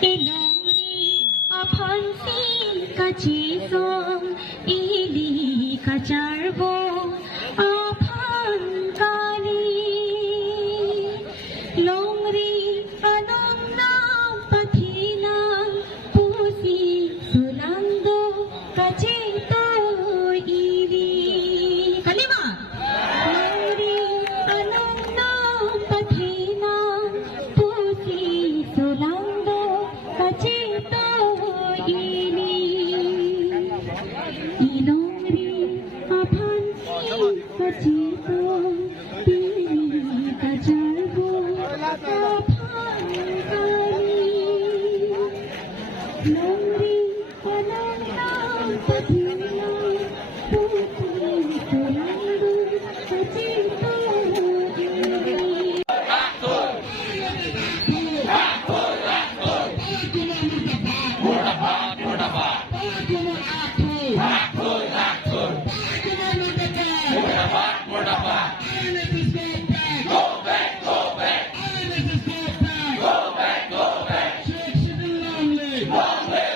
Ilongri apansin kachisong ili kacharbo apan kani longri anong nam patinang pusi sulando kachito ili kalima longri anong nam patinang pusi sulando kachito ili ilongri apansin kachito ili kacharbo apan kani longri anong nam patinang pusi sulando kachito ili Long live!